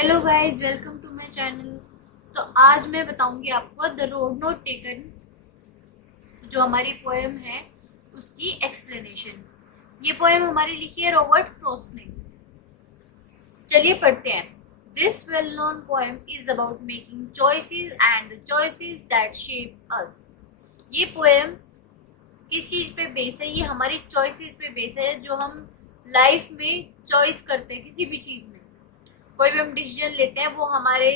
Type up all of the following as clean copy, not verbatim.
Hello guys, welcome to my channel. तो आज मैं बताऊंगी आपको द रोड नॉट टेकन, जो हमारी पोएम है उसकी एक्सप्लेनेशन। ये पोएम हमारी लिखी है रॉबर्ट फ्रॉस्ट ने। चलिए पढ़ते हैं। This well known poem is about making choices and the choices that shape us. ये पोएम किस चीज पे बेस है? ये हमारी चॉइसेस पे बेस है, जो हम लाइफ में चॉइस करते हैं। किसी भी चीज में कोई भी हम डिसीजन लेते हैं, वो हमारे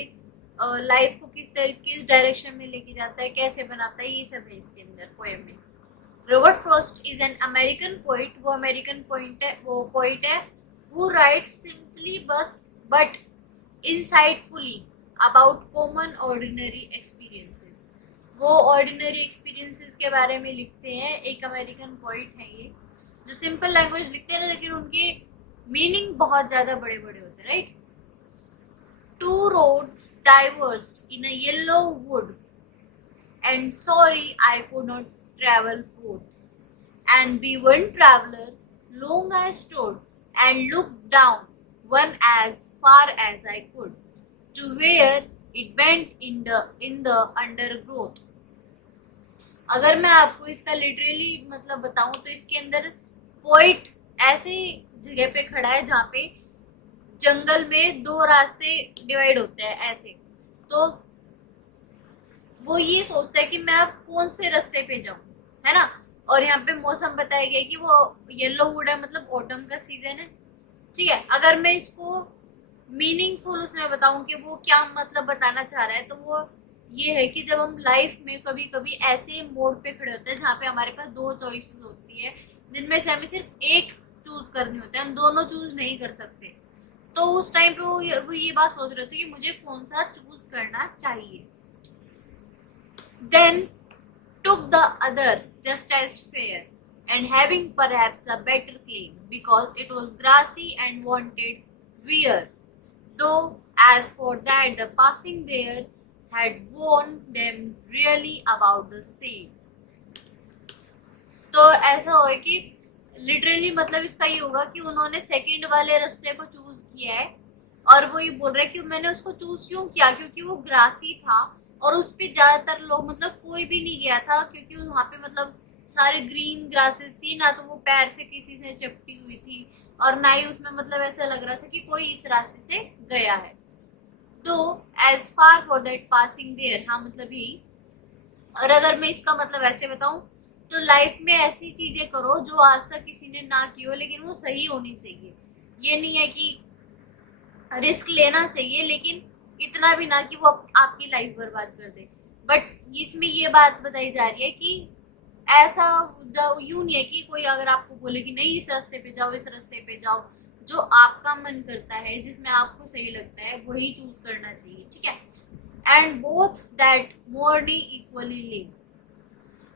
लाइफ को किस डायरेक्शन में लेके जाता है, कैसे बनाता है, ये सब है इसके अंदर पोएम में। Robert Frost is an American poet. वो अमेरिकन पोइट है हु राइट्स सिंपली बस but insightfully about common ordinary experiences. वो ऑर्डिनरी एक्सपीरियंसेस के बारे में लिखते हैं। एक अमेरिकन पोइट है ये, जो सिंपल लैंग्वेज लिखते हैं ना, लेकिन उनके मीनिंग बहुत ज्यादा बड़े बड़े होते हैं, right. Two roads diverged in a yellow wood, and sorry I could not travel both. And be one traveler, long I stood and looked down, one as far as I could, to where it went in the undergrowth. अगर मैं आपको इसका literally मतलब बताऊं तो इसके अंदर poet ऐसे जगह पे खड़ा है जहाँ पे जंगल में दो रास्ते डिवाइड होते हैं ऐसे। तो वो ये सोचता है कि मैं अब कौन से रास्ते पे जाऊं, है ना। और यहाँ पे मौसम बताया गया है कि वो येलो वुड है, मतलब ऑटम का सीजन है। ठीक है, अगर मैं इसको मीनिंगफुल उसमें बताऊं कि वो क्या मतलब बताना चाह रहा है, तो वो ये है कि जब हम लाइफ में कभी कभी ऐसे मोड़ पे खड़े होते हैं जहाँ पे हमारे पास दो चॉइसेस होती है, जिनमें से हमें सिर्फ एक चूज करनी होती है, हम दोनों चूज नहीं कर सकते। तो उस टाइम पे वो ये बात सोच रहे थे कि मुझे कौन सा चूज करना चाहिए। Then took the other just as fair, and having perhaps a better claim, because it was grassy and wanted wear. Though as for that the passing there had warned them really about the same. तो ऐसा हो कि literally मतलब इसका ये होगा कि उन्होंने सेकंड वाले रास्ते को चूज किया है। और वो ये बोल रहे हैं कि मैंने उसको चूज क्यों किया, क्योंकि वो ग्रासी था और उस पे ज्यादातर लोग मतलब कोई भी नहीं गया था, क्योंकि वहां पे मतलब सारे ग्रीन ग्रासेस थी ना, तो वो पैर से किसी से चिपटी हुई थी और ना ही उसमें मतलब ऐसा लग रहा था कि कोई इस रास्ते से गया है। तो as far for that passing there, हाँ मतलब यही। और अगर मैं इसका मतलब ऐसे बताऊं तो लाइफ में ऐसी चीजें करो जो आज तक किसी ने ना की हो, लेकिन वो सही होनी चाहिए। ये नहीं है कि रिस्क लेना चाहिए, लेकिन इतना भी ना कि वो आपकी लाइफ बर्बाद कर दे। बट इसमें ये बात बताई जा रही है कि ऐसा यूं नहीं है कि कोई अगर आपको बोले कि नहीं इस रास्ते पे जाओ, इस रास्ते पे जाओ, जो आपका मन करता है, जिसमें आपको सही लगता है, वही चूज करना चाहिए। ठीक है। And both that morning equally live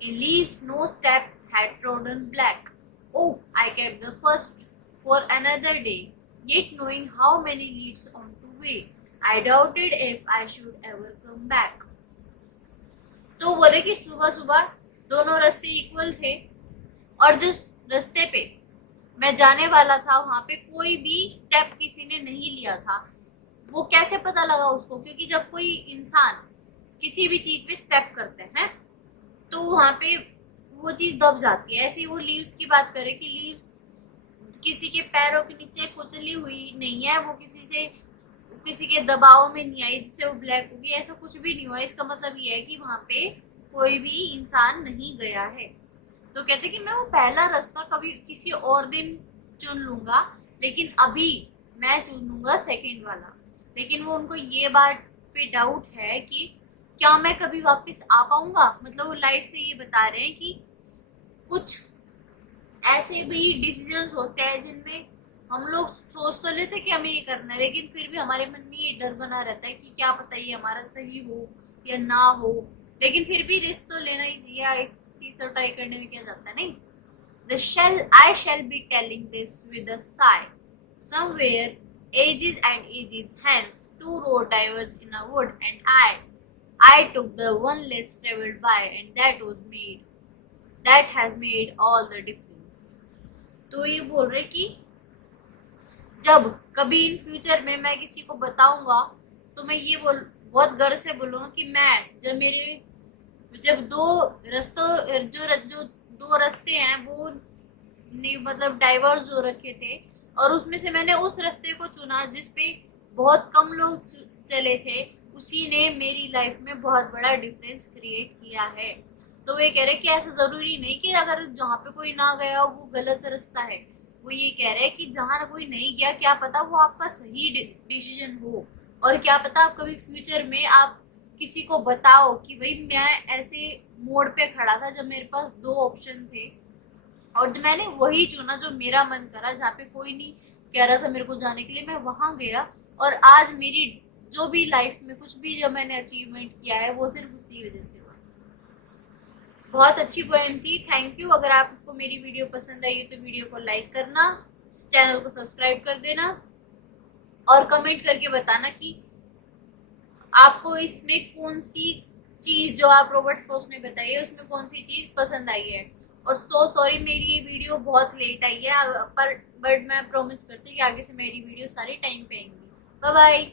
in leaves no step had trodden black. Oh, I kept the first for another day, yet knowing how many leads on to way, I doubted if I should ever come back. तो बोले कि सुबह सुबह दोनों रास्ते equal थे, और जिस रास्ते पे मैं जाने वाला था वहां पे कोई भी स्टेप किसी ने नहीं लिया था। वो कैसे पता लगा उसको? क्योंकि जब कोई इंसान किसी भी चीज पे स्टेप करते हैं तो वहां पे वो चीज दब जाती है। ऐसे ही वो लीव्स की बात करें कि लीव्स किसी के पैरों के नीचे कुचली हुई नहीं है, वो किसी के दबाव में नहीं आई जिससे वो ब्लैक होगी, ऐसा कुछ भी नहीं हुआ। इसका मतलब ये है कि वहां पे कोई भी इंसान नहीं गया है। तो कहते कि मैं वो पहला रास्ता कभी किसी और दिन चुन लूंगा, लेकिन अभी मैं चुन लूंगा सेकंड वाला। लेकिन वो उनको ये बात पे डाउट है कि क्या मैं कभी वापस आ पाऊंगा। मतलब वो लाइफ से ये बता रहे हैं कि कुछ ऐसे भी डिसीजंस होते हैं जिनमें हम लोग सोच तो लेते कि हमें ये करना है, लेकिन फिर भी हमारे मन में ये डर बना रहता है कि क्या पता ये हमारा सही हो या ना हो। लेकिन फिर भी रिस्क तो लेना ही चाहिए, एक चीज तो ट्राई करने में क्या जाता है, नहीं। I shall be telling this with a sigh. Somewhere, ages and ages hence, two roads diverged in a wood, and I took the one less traveled by, and that has made all the difference. तो ये बोल रहे कि जब कभी in future में मैं किसी को बताऊंगा तो मैं ये बोल बहुत गर्व से बोलूंगा कि मैं जब दो रस्तों जो दो रास्ते हैं वो नहीं मतलब डाइवर्स हो रखे थे और उसमें से मैंने उस रास्ते को चुना जिसपे बहुत कम लोग चले थे, उसी ने मेरी लाइफ में बहुत बड़ा डिफरेंस क्रिएट किया है। तो वो ये कह रहे कि ऐसा जरूरी नहीं कि अगर जहाँ पे कोई ना गया वो गलत रास्ता है। वो ये कह रहे हैं कि जहाँ कोई नहीं गया क्या पता वो आपका सही डिसीजन हो, और क्या पता आप कभी फ्यूचर में आप किसी को बताओ कि भाई मैं ऐसे मोड़ पे खड़ा था जब मेरे पास दो ऑप्शन थे और जो मैंने वही चुना जो मेरा मन करा, जहाँ पे कोई नहीं कह रहा था मेरे को जाने के लिए, मैं वहां गया। और आज मेरी जो भी लाइफ में कुछ भी जो मैंने अचीवमेंट किया है वो सिर्फ उसी वजह से हुआ। बहुत अच्छी पोएम थी, थैंक यू। अगर आपको मेरी वीडियो पसंद आई तो वीडियो को लाइक करना, चैनल को सब्सक्राइब कर देना और कमेंट करके बताना कि आपको इसमें कौन सी चीज जो आप रॉबर्ट फ्रॉस्ट ने बताई है उसमें कौन सी चीज पसंद आई है। और सो सॉरी मेरी ये वीडियो बहुत लेट आई है, पर बट मैं प्रॉमिस करती हूँ कि आगे से मेरी वीडियो सारी टाइम पे आएंगी। Bye bye.